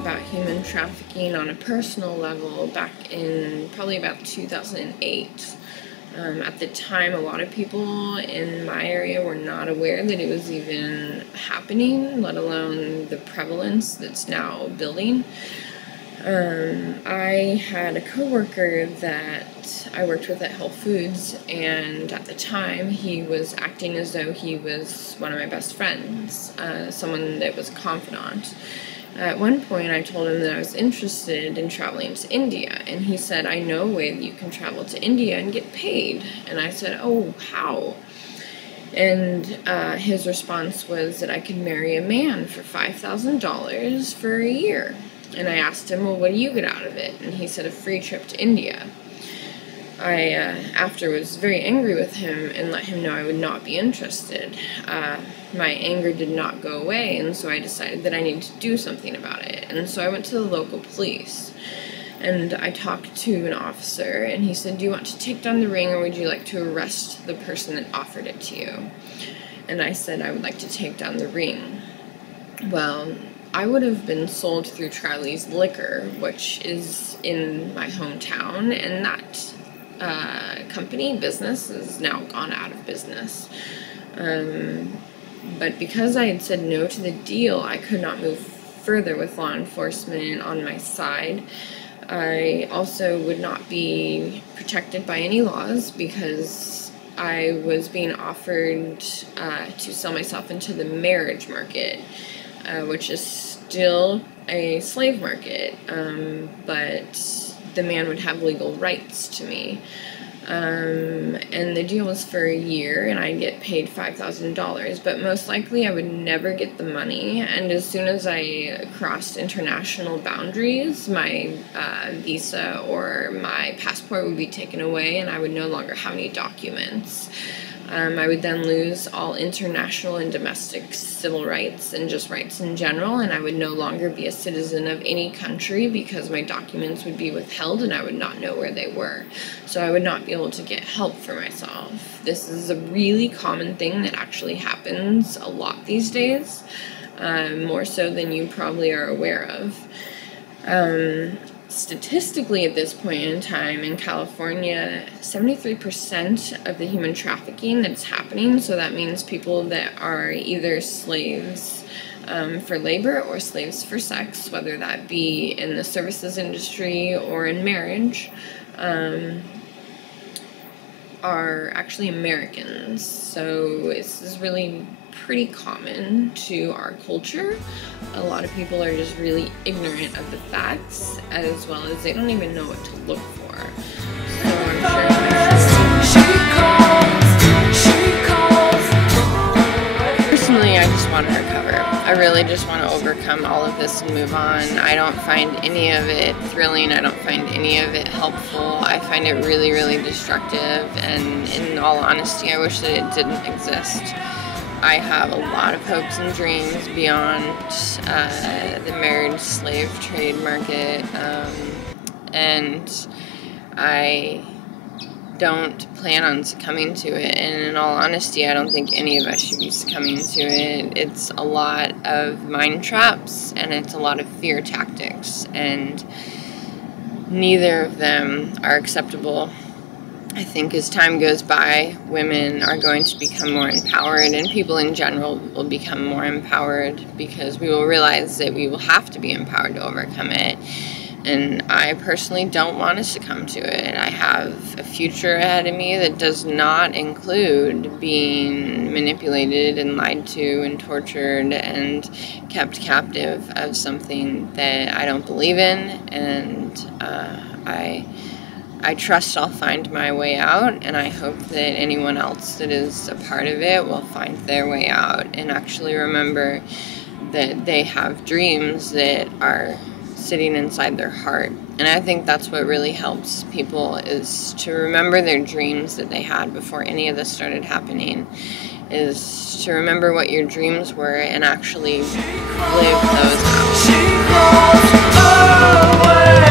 about human trafficking on a personal level back in probably about 2008. At the time, a lot of people in my area were not aware that it was even happening, let alone the prevalence that's now building. I had a coworker that I worked with at Whole Foods, and at the time he was acting as though he was one of my best friends, someone that was a confidant. At one point I told him that I was interested in traveling to India, and he said, "I know a way that you can travel to India and get paid." And I said, "Oh, how?" And his response was that I could marry a man for $5,000 for a year. And I asked him, "Well, what do you get out of it?" And he said, "A free trip to India." I, after, was very angry with him and let him know I would not be interested. My anger did not go away, and so I decided that I needed to do something about it. And so I went to the local police, and I talked to an officer, and he said, "Do you want to take down the ring, or would you like to arrest the person that offered it to you?" And I said, "I would like to take down the ring." Well, I would have been sold through Charlie's Liquor, which is in my hometown, and that business is now gone out of business. But because I had said no to the deal, I could not move further with law enforcement on my side. I also would not be protected by any laws because I was being offered to sell myself into the marriage market, which is still a slave market, but the man would have legal rights to me. And the deal was for a year, and I'd get paid $5,000, but most likely I would never get the money, and as soon as I crossed international boundaries, my visa or my passport would be taken away, and I would no longer have any documents. I would then lose all international and domestic civil rights and just rights in general, and I would no longer be a citizen of any country because my documents would be withheld and I would not know where they were. So I would not be able to get help for myself. This is a really common thing that actually happens a lot these days, more so than you probably are aware of. Statistically, at this point in time in California, 73% of the human trafficking that's happening, so that means people that are either slaves for labor or slaves for sex, whether that be in the services industry or in marriage, are actually Americans. So this is really pretty common to our culture. A lot of people are just really ignorant of the facts, as well as they don't even know what to look for. So I'm sure personally, I just want to recover. I really just want to overcome all of this and move on. I don't find any of it thrilling. I don't find any of it helpful. I find it really, really destructive, and in all honesty, I wish that it didn't exist. I have a lot of hopes and dreams beyond the marriage slave trade market, and I don't plan on succumbing to it, and in all honesty, I don't think any of us should be succumbing to it. It's a lot of mind traps, and it's a lot of fear tactics, and neither of them are acceptable. I think as time goes by, women are going to become more empowered, and people in general will become more empowered because we will realize that we will have to be empowered to overcome it. And I personally don't want to succumb to it. I have a future ahead of me that does not include being manipulated and lied to and tortured and kept captive of something that I don't believe in, and I trust I'll find my way out, and I hope that anyone else that is a part of it will find their way out and actually remember that they have dreams that are sitting inside their heart. And I think that's what really helps people, is to remember their dreams that they had before any of this started happening, is to remember what your dreams were and actually live those out.